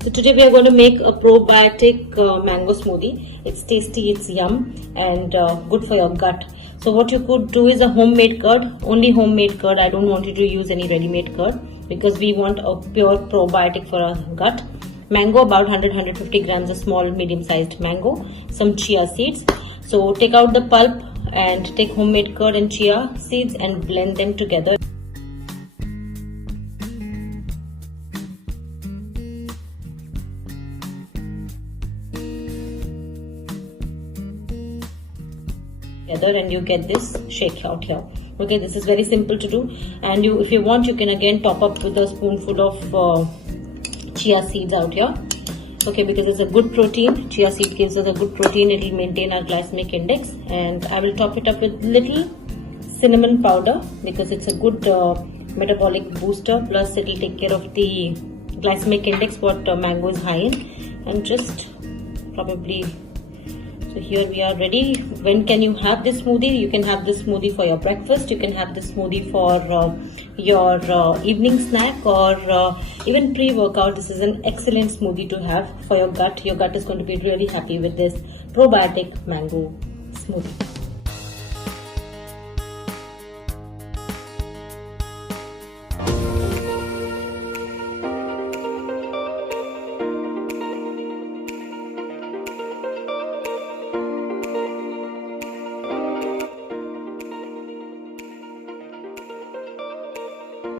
So today we are going to make a probiotic mango smoothie. It's tasty, it's yum, and good for your gut. So what you could do is a homemade curd, only homemade curd. I don't want you to use any ready-made curd because we want a pure probiotic for our gut. Mango, about 100-150 grams, a small medium-sized mango. Some chia seeds. So take out the pulp and take homemade curd and chia seeds and blend them together. And you get this shake out here. Okay, this is very simple to do, and if you want, you can again top up with a spoonful of chia seeds out here. Okay, because it's a good protein. Chia seed gives us a good protein. It will maintain our glycemic index, and I will top it up with little cinnamon powder because it's a good metabolic booster. Plus, it will take care of the glycemic index what mango is high in, and just probably. So here we are ready. When can you have this smoothie? You can have this smoothie for your breakfast. You can have this smoothie for your evening snack or even pre-workout. This is an excellent smoothie to have for your gut. Your gut is going to be really happy with this probiotic mango smoothie.